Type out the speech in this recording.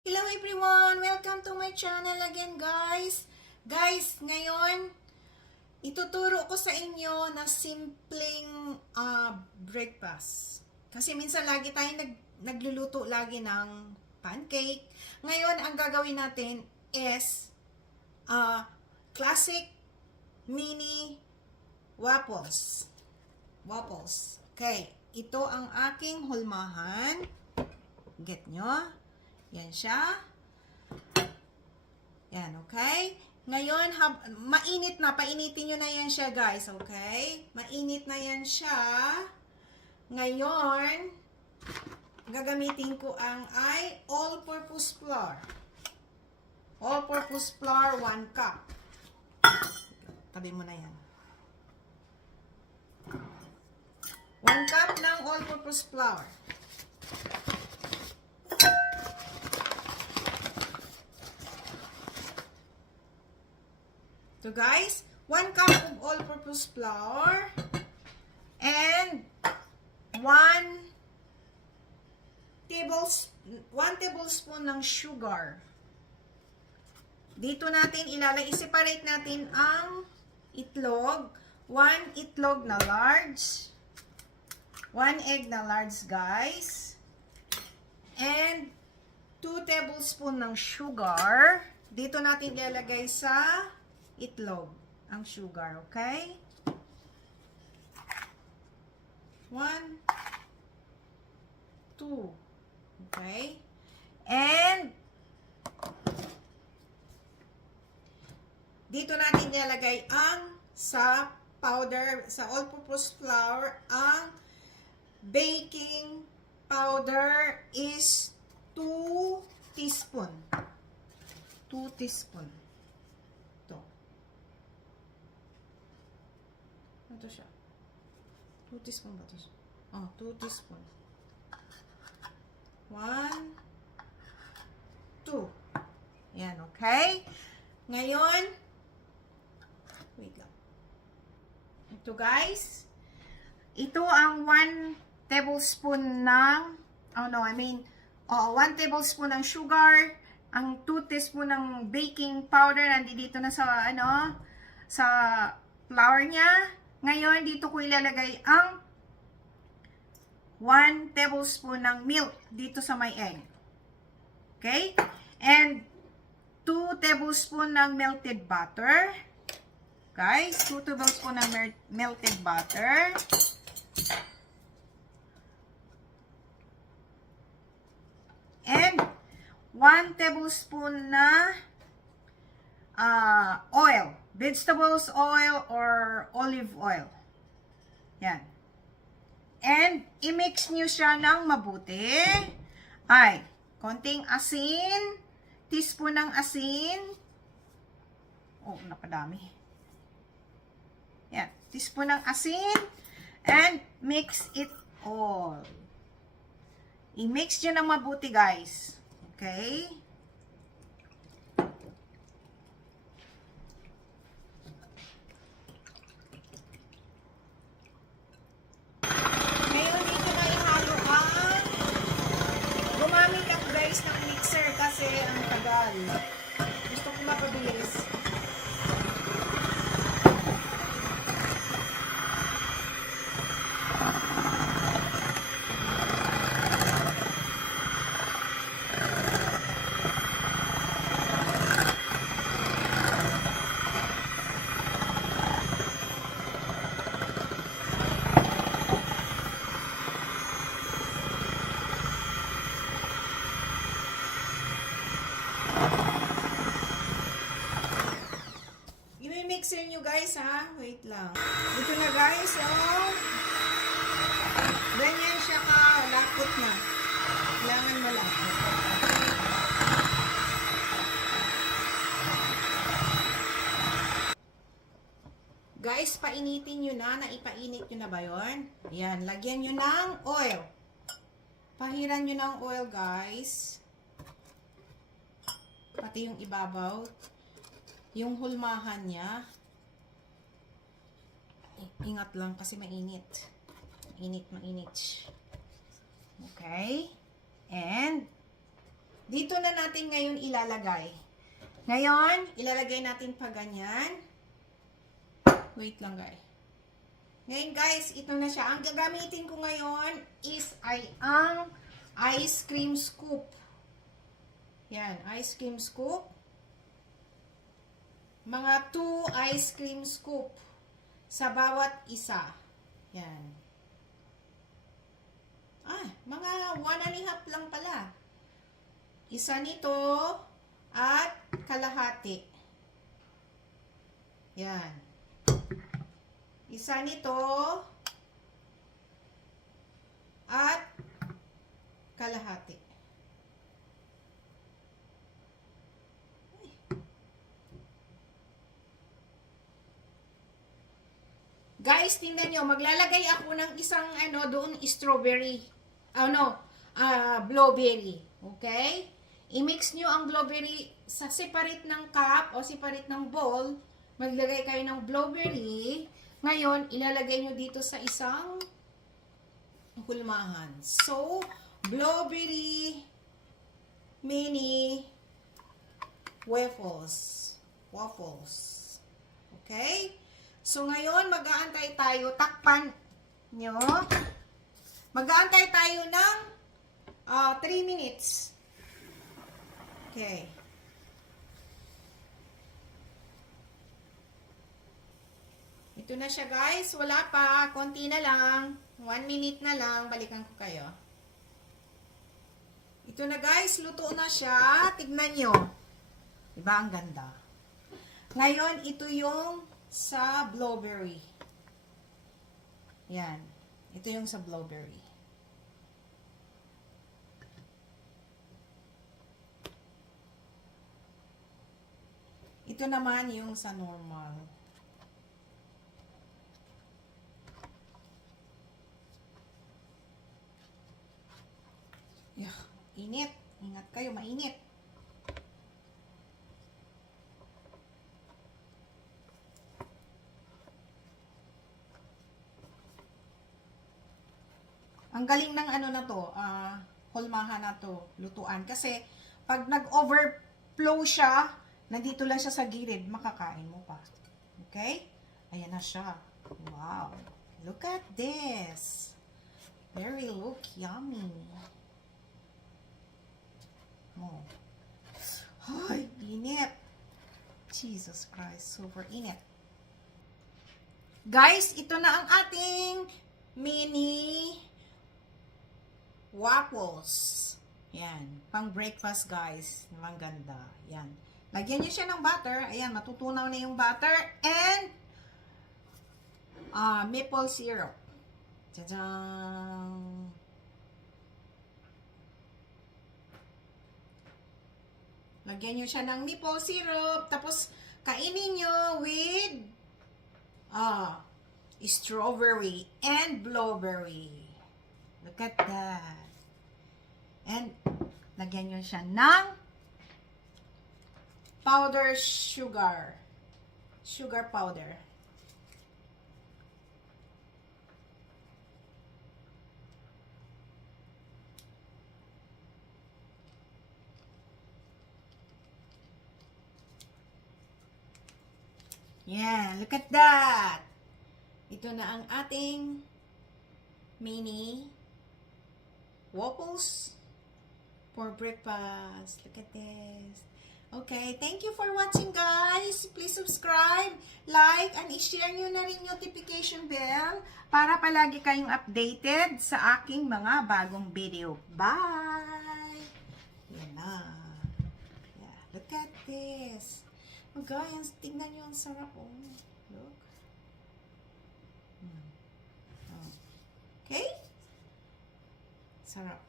Hello everyone! Welcome to my channel again guys! Guys, ngayon, ituturo ko sa inyo na simpleng breakfast. Kasi minsan lagi tayong nagluluto lagi ng pancake. Ngayon, ang gagawin natin is classic mini waffles. Waffles. Okay, ito ang aking hulmahan. Get nyo? Yan siya. Yan, okay? Ngayon, mainit na. Painitin nyo na yan siya, guys. Okay? Mainit na yan siya. Ngayon, gagamitin ko ang all-purpose flour. All-purpose flour, 1 cup. Tabi mo na yan. 1 cup ng all-purpose flour. So guys, 1 cup of all-purpose flour and 1 tablespoon ng sugar. Dito natin i-separate natin ang itlog. 1 itlog na large. 1 egg na large, guys. And 2 tablespoon ng sugar. Dito natin ilalagay sa itlog ang sugar, okay? 1, 2, okay? And dito natin ilalagay ang sa powder, sa all-purpose flour, ang baking powder is 2 teaspoon. 2 teaspoon. Ito siya. 2 teaspoon ba ito? Oh, 2 teaspoon. 1, 2. Yan, okay? Ngayon, wait lang. Ito, guys. Ito ang 1 tablespoon ng, 1 tablespoon ng sugar, ang 2 teaspoon ng baking powder, nandito na sa, sa flour niya. Ngayon, dito ko ilalagay ang 1 tablespoon ng milk dito sa may egg. Okay? And 2 tablespoon ng melted butter. Guys, 2 tablespoon ng melted butter. And 1 tablespoon na oil. Vegetables oil or olive oil. Yan. And, i-mix nyo siya ng mabuti. Ay, konting asin. Teaspoon ng asin. Oh, napadami. Yan. Teaspoon ng asin. And, mix it all. I-mix nyo ng mabuti, guys. Okay? Kasi ang tagal. Gusto ko mapabilis. Mixer nyo guys ha. Wait lang. Ito na guys. Oh. Ganyan siya ka. Lapot niya. Kailangan malapot. Guys, painitin nyo na. Naipainit nyo na ba yun? Yan. Lagyan nyo ng oil. Pahiran nyo ng oil guys. Pati yung ibabaw. Yung hulmahan niya, ingat lang kasi mainit. Mainit. Okay? And, Dito na natin ngayon ilalagay. Ngayon, ilalagay natin pa ganyan. Wait lang guys. Ngayon guys, ito na siya. Ang gagamitin ko ngayon is ang ice cream scoop. Yan, ice cream scoop. Mga 2 ice cream scoop sa bawat isa. Yan. Mga 1.5 lang pala. Isa nito at kalahati. Yan. Isa nito at kalahati. Guys, tingnan nyo, maglalagay ako ng isang doon strawberry. Blueberry. Okay? I-mix nyo ang blueberry sa separate ng cup o separate ng bowl. Maglagay kayo ng blueberry. Ngayon, ilalagay nyo dito sa isang hulmahan. So, blueberry mini waffles. Okay? So, ngayon, mag-aantay tayo. Takpan nyo. Mag-aantay tayo ng 3 minutes. Okay. Ito na siya guys. Wala pa. Konti na lang. 1 minute na lang. Balikan ko kayo. Ito na guys. Luto na siya. Tignan nyo. Diba ang ganda? Ngayon, ito yung sa blueberry. Yan. Ito yung sa blueberry. Ito naman yung sa normal. Init. Ingat kayo, mainit. Ang galing ng na to, hulmahan na to, lutuan. Kasi, pag nag-overflow siya, nandito lang siya sa gilid, makakain mo pa. Okay? Ayan na siya. Wow. Look at this. Very look yummy. Oh. Ay, init. Jesus Christ, super init. Guys, ito na ang ating mini waffles. Yan. Pang breakfast, guys. Ang ganda. Yan. Lagyan nyo siya ng butter. Ayan, matutunaw na yung butter. And, maple syrup. Tadang! Lagyan nyo siya ng maple syrup. Tapos, kainin nyo with strawberry and blueberry. Look at that. And, lagyan nyo siya ng powder sugar. Sugar powder. Yeah, look at that. Ito na ang ating mini waffles for breakfast. Look at this. Okay, thank you for watching guys. Please subscribe, like, and i-share nyo na rin yung notification bell para palagi kayong updated sa aking mga bagong video. Bye! Yan na. Yeah, look at this. Oh guys, tignan nyo ang sarap. Oh. Look. Okay? Sarap.